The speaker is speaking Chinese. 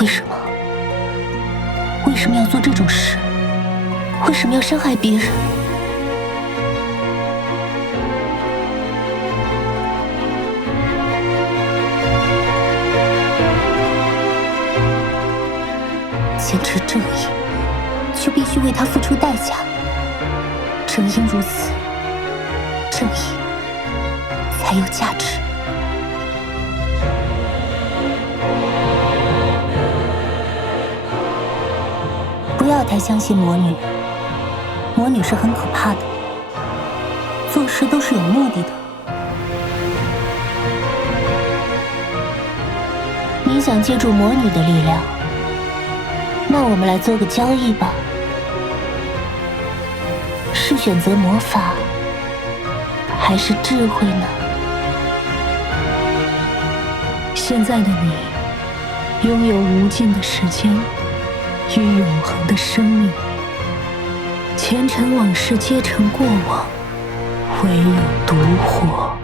为什么？为什么要做这种事？为什么要伤害别人？坚持正义，就必须为它付出代价。正因如此，正义才有价值。不要太相信魔女，魔女是很可怕的，做事都是有目的的。你想借助魔女的力量，那我们来做个交易吧。是选择魔法，还是智慧呢？现在的你，拥有无尽的时间与永恒的生命，前尘往事皆成过往，唯有独活。